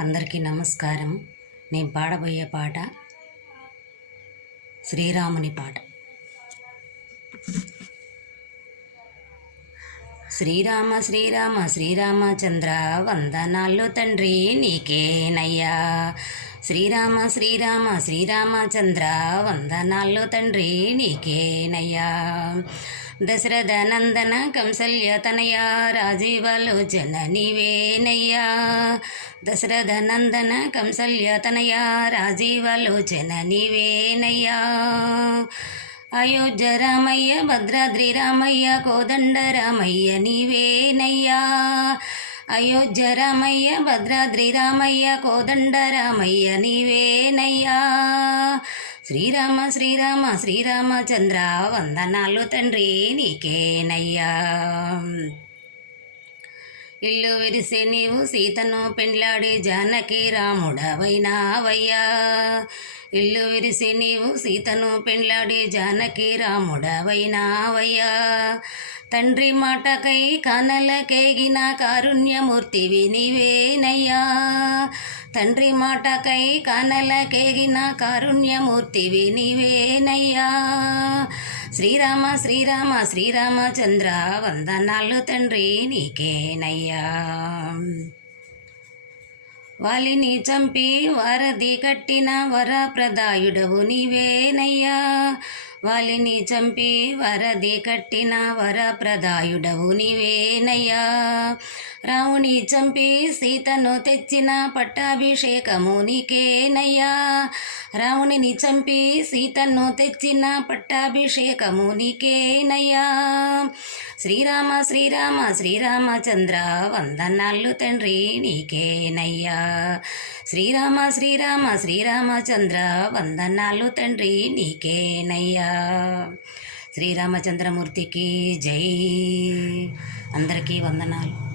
అందరికీ నమస్కారం. నేను పాడబోయే పాట శ్రీరాముని పాట. శ్రీరామ శ్రీరామ శ్రీరామచంద్ర వందనాలు తండ్రి నీకేనయ్యా. శ్రీరామ శ్రీరామ శ్రీరామచంద్ర వందనాలు తండ్రి నీకేనయ్యా. దశరథ నందన కంసల్య తనయ రాజీవలోచన నీవేనయ్యా. దశరథ నందన కంసల్య తనయ రాజీవలోచన నీవేనయ్యా. అయోధ్య రామయ్య భద్రాద్రి రామయ్య కోదండ రామయ్య నీవేనయ్యా. అయోధ్య రామయ్య భద్రాద్రి రామయ్య కోదండ రామయ్య నీవేనయ్యా. శ్రీరామ శ్రీరామ శ్రీరామచంద్ర వందనాలు తండ్రి నీకేనయ్యా. ఇల్లు విరిసే నీవు సీతను పెండ్లాడి జానకి రాముడవైనావయ్యా. ఇల్లు విరిసి నీవు సీతను పెండ్లాడి జానకి రాముడవైనావయ్యా. తండ్రి మాటకై కానలకేగిన కారుణ్యమూర్తివి నీవేనయ్యా. తండ్రి మాటకై కానలకేగిన కారుణ్యమూర్తివి నీవేనయ్యా. శ్రీరామ శ్రీరామ శ్రీరామచంద్ర వందనాలు తండ్రి నీకేనయ్యా. వాలిని చంపి వారధి కట్టిన వరప్రదాయుడవు నీవేనయ్యా. వాలిని చంపి వారధి కట్టిన వరప్రదాయుడవు నీవేనయ్యా. రాముని చంపి సీతను తెచ్చిన పట్టాభిషేకము నీకేనయ్యా. రామునిని చంపి సీతను తెచ్చిన పట్టాభిషేకము నీకేనయ్యా. శ్రీరామ శ్రీరామ శ్రీరామచంద్ర వందనాలు తండ్రి నీకేనయ్యా. శ్రీరామ శ్రీరామ శ్రీరామచంద్ర వందనాలు తండ్రి నీకేనయ్యా. శ్రీరామచంద్రమూర్తికి జై. అందరికీ వందనాలు.